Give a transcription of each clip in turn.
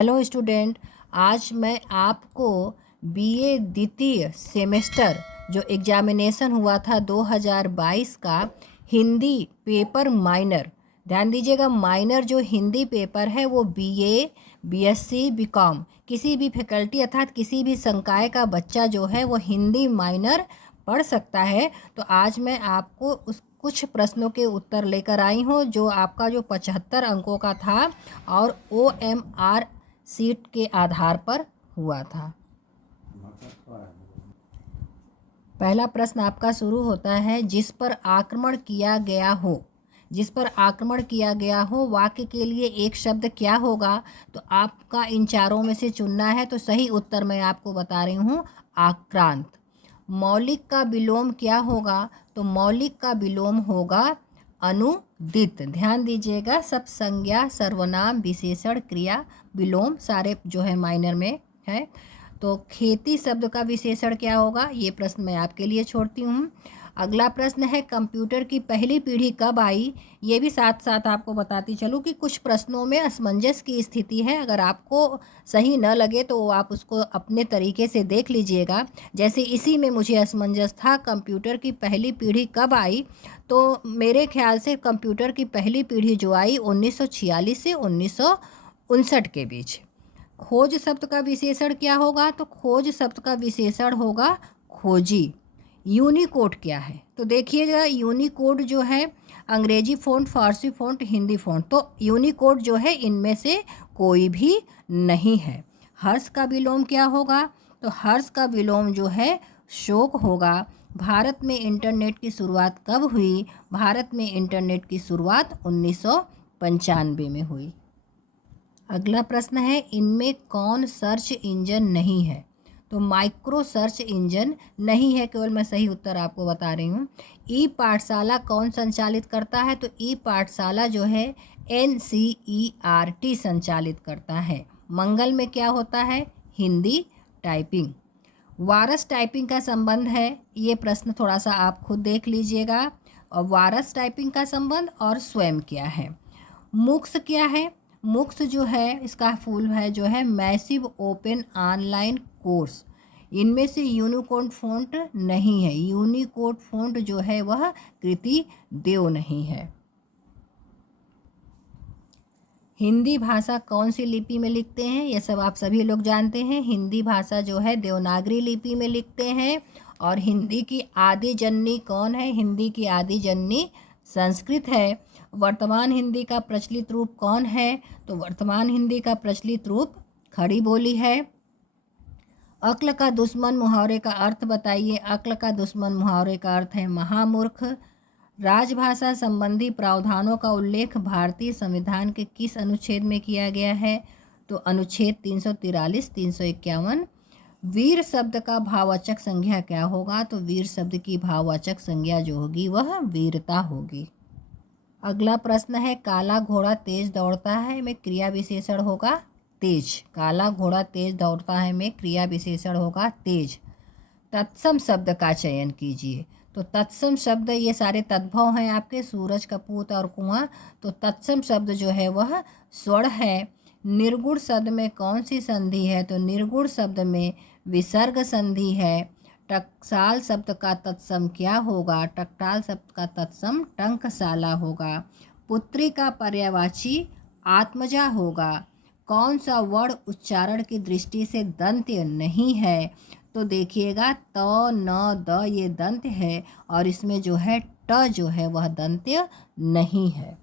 Hello student. आज मैं आपको बीए द्वितीय सेमेस्टर जो एग्जामिनेशन हुआ था 2022 का हिंदी पेपर माइनर, ध्यान दीजिएगा, माइनर जो हिंदी पेपर है वो बीए, बीएससी, बीकॉम किसी भी फैकल्टी अर्थात किसी भी संकाय का बच्चा जो है वो हिंदी माइनर पढ़ सकता है। तो आज मैं आपको उस कुछ प्रश्नों के उत्तर लेकर आई हूँ जो आपका जो 75 अंकों का था और OMR सीट के आधार पर हुआ था। पहला प्रश्न आपका शुरू होता है, जिस पर आक्रमण किया गया हो, जिस पर आक्रमण किया गया हो वाक्य के लिए एक शब्द क्या होगा। तो आपका इन चारों में से चुनना है। तो सही उत्तर मैं आपको बता रही हूँ, आक्रांत। मौलिक का विलोम क्या होगा। तो मौलिक का विलोम होगा अनुदित। ध्यान दीजिएगा, सब संज्ञा, सर्वनाम, विशेषण, क्रिया, विलोम सारे जो है माइनर में है। तो खेती शब्द का विशेषण क्या होगा, ये प्रश्न मैं आपके लिए छोड़ती हूँ। अगला प्रश्न है, कंप्यूटर की पहली पीढ़ी कब आई। ये भी साथ साथ आपको बताती चलूँ कि कुछ प्रश्नों में असमंजस की स्थिति है। अगर आपको सही न लगे तो आप उसको अपने तरीके से देख लीजिएगा। जैसे इसी में मुझे असमंजस था, कंप्यूटर की पहली पीढ़ी कब आई। तो मेरे ख्याल से कंप्यूटर की पहली पीढ़ी जो आई 1946 से 1959 के बीच। खोज शब्द का विशेषण क्या होगा। तो खोज शब्द का विशेषण होगा खोजी। यूनिकोड क्या है। तो देखिएगा, यूनिकोड जो है अंग्रेजी फ़ॉन्ट, फारसी फ़ॉन्ट, हिंदी फ़ॉन्ट। तो यूनिकोड जो है इनमें से कोई भी नहीं है। हर्ष का विलोम क्या होगा। तो हर्ष का विलोम जो है शोक होगा। भारत में इंटरनेट की शुरुआत कब हुई। भारत में इंटरनेट की शुरुआत 1995 में हुई। अगला प्रश्न है, इनमें कौन सर्च इंजन नहीं है। तो माइक्रो सर्च इंजन नहीं है, केवल मैं सही उत्तर आपको बता रही हूँ। ई पाठशाला कौन संचालित करता है। तो ई पाठशाला जो है NCERT संचालित करता है। मंगल में क्या होता है, हिंदी टाइपिंग। वारस टाइपिंग का संबंध है, ये प्रश्न थोड़ा सा आप खुद देख लीजिएगा। और वारस टाइपिंग का संबंध और स्वयं क्या है। मुक्स क्या है। मुक्स जो है इसका फुल है जो है मैसिव ओपन ऑनलाइन कोर्स। इनमें से यूनिकोड फ़ॉन्ट नहीं है। यूनिकोड फ़ॉन्ट जो है वह कृति देव नहीं है। हिंदी भाषा कौन सी लिपि में लिखते हैं, यह सब आप सभी लोग जानते हैं। हिंदी भाषा जो है देवनागरी लिपि में लिखते हैं। और हिंदी की आदि जननी कौन है। हिंदी की आदि जननी संस्कृत है। वर्तमान हिंदी का प्रचलित रूप कौन है। तो वर्तमान हिंदी का प्रचलित रूप खड़ी बोली है। अक्ल का दुश्मन मुहावरे का अर्थ बताइए। अक्ल का दुश्मन मुहावरे का अर्थ है महामूर्ख। राजभाषा संबंधी प्रावधानों का उल्लेख भारतीय संविधान के किस अनुच्छेद में किया गया है। तो अनुच्छेद 343, 351। वीर शब्द का भाववाचक संज्ञा क्या होगा। तो वीर शब्द की भाववाचक संज्ञा जो होगी वह वीरता होगी। अगला प्रश्न है, काला घोड़ा तेज दौड़ता है में क्रिया विशेषण होगा तेज। काला घोड़ा तेज दौड़ता है में क्रिया विशेषण होगा तेज। तत्सम शब्द का चयन कीजिए। तो तत्सम शब्द, ये सारे तद्भव हैं आपके, सूरज, कपूत और कुआं। तो तत्सम शब्द जो है वह स्वर्ण है। निर्गुण शब्द में कौन सी संधि है। तो निर्गुण शब्द में विसर्ग संधि है। टकसाल शब्द का तत्सम क्या होगा। टकटाल शब्द का तत्सम टंकशाला होगा। पुत्री का पर्यायवाची आत्मजा होगा। कौन सा वर्ण उच्चारण की दृष्टि से दंत्य नहीं है। तो देखिएगा, त न द ये दंत्य है और इसमें जो है ट जो है वह दंत्य नहीं है।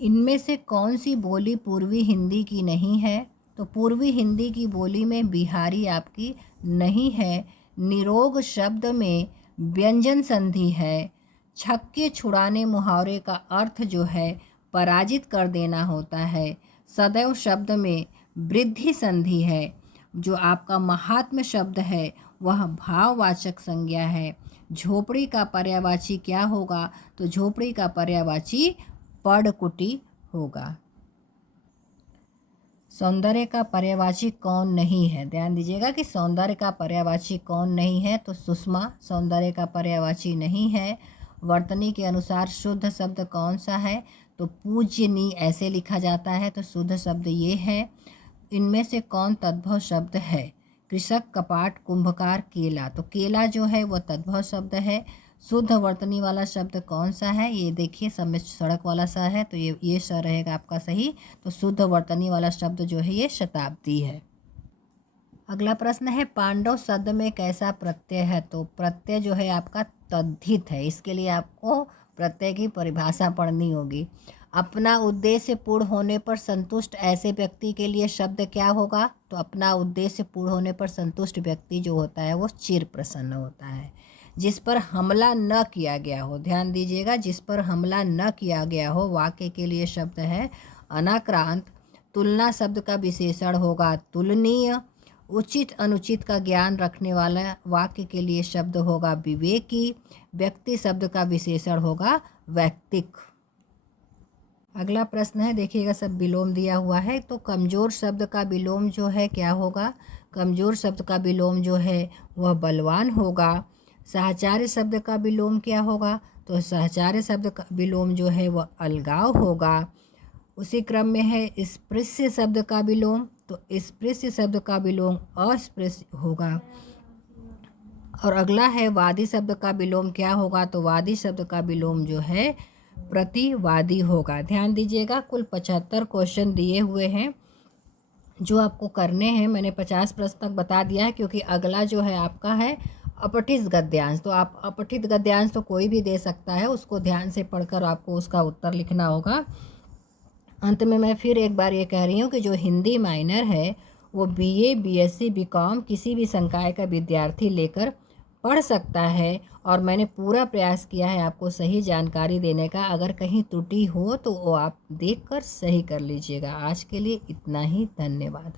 इनमें से कौन सी बोली पूर्वी हिंदी की नहीं है। तो पूर्वी हिंदी की बोली में बिहारी आपकी नहीं है। निरोग शब्द में व्यंजन संधि है। छक्के छुड़ाने मुहावरे का अर्थ जो है पराजित कर देना होता है। सदैव शब्द में वृद्धि संधि है। जो आपका महात्म्य शब्द है वह भाववाचक संज्ञा है। झोपड़ी का पर्यायवाची क्या होगा। तो झोपड़ी का पर्यायवाची पर्णकुटी होगा। सौंदर्य का पर्यायवाची कौन नहीं है। ध्यान दीजिएगा कि सौंदर्य का पर्यायवाची कौन नहीं है। तो सुषमा सौंदर्य का पर्यायवाची नहीं है। वर्तनी के अनुसार शुद्ध शब्द कौन सा है। तो पूज्यनीय ऐसे लिखा जाता है। तो शुद्ध शब्द ये है। इनमें से कौन तद्भव शब्द है? कृषक, कपाट, कुंभकार, केला। तो केला जो है वो तद्भव शब्द है। शुद्ध वर्तनी वाला शब्द कौन सा है? ये देखिए, सब में सड़क वाला सा है, तो ये स रहेगा आपका सही। तो शुद्ध वर्तनी वाला शब्द जो है ये शताब्दी है। अगला प्रश्न है, पांडव शब्द में कैसा प्रत्यय है? तो प्रत्यय जो है आपका तद्धित है। इसके लिए आपको प्रत्यय की परिभाषा पढ़नी होगी। अपना उद्देश्य पूर्ण होने पर संतुष्ट ऐसे व्यक्ति के लिए शब्द क्या होगा? तो अपना उद्देश्य पूर्ण होने पर संतुष्ट व्यक्ति जो होता है वो चिर प्रसन्न होता है। जिस पर हमला न किया गया हो, ध्यान दीजिएगा, जिस पर हमला न किया गया हो वाक्य के लिए शब्द है अनाक्रांत। तुलना शब्द का विशेषण होगा तुलनीय। उचित अनुचित का ज्ञान रखने वाला वाक्य के लिए शब्द होगा विवेकी। व्यक्ति शब्द का विशेषण होगा वैयक्तिक। अगला प्रश्न है, देखिएगा, सब विलोम दिया हुआ है। तो कमजोर शब्द का विलोम जो है क्या होगा? कमजोर शब्द का विलोम जो है वह बलवान होगा। साहचर्य शब्द का विलोम क्या होगा? तो साहचर्य शब्द का विलोम जो है वह अलगाव होगा। उसी क्रम में है स्पृश्य शब्द का विलोम। तो स्पृश्य शब्द का विलोम अस्पृश्य होगा। और अगला है वादी शब्द का विलोम क्या होगा? तो वादी शब्द का विलोम जो है प्रतिवादी होगा। ध्यान दीजिएगा, कुल 75 क्वेश्चन दिए हुए हैं जो आपको करने हैं। मैंने 50 प्रश्न तक बता दिया है, क्योंकि अगला जो है आपका है अपठित गद्यांश। तो आप अपठित गद्यांश तो कोई भी दे सकता है, उसको ध्यान से पढ़कर आपको उसका उत्तर लिखना होगा। अंत में मैं फिर एक बार ये कह रही हूँ कि जो हिंदी माइनर है वो बीए, बीएससी, बीकॉम किसी भी संकाय का विद्यार्थी लेकर पढ़ सकता है। और मैंने पूरा प्रयास किया है आपको सही जानकारी देने का। अगर कहीं त्रुटि हो तो वो आप देखकर सही कर लीजिएगा। आज के लिए इतना ही, धन्यवाद।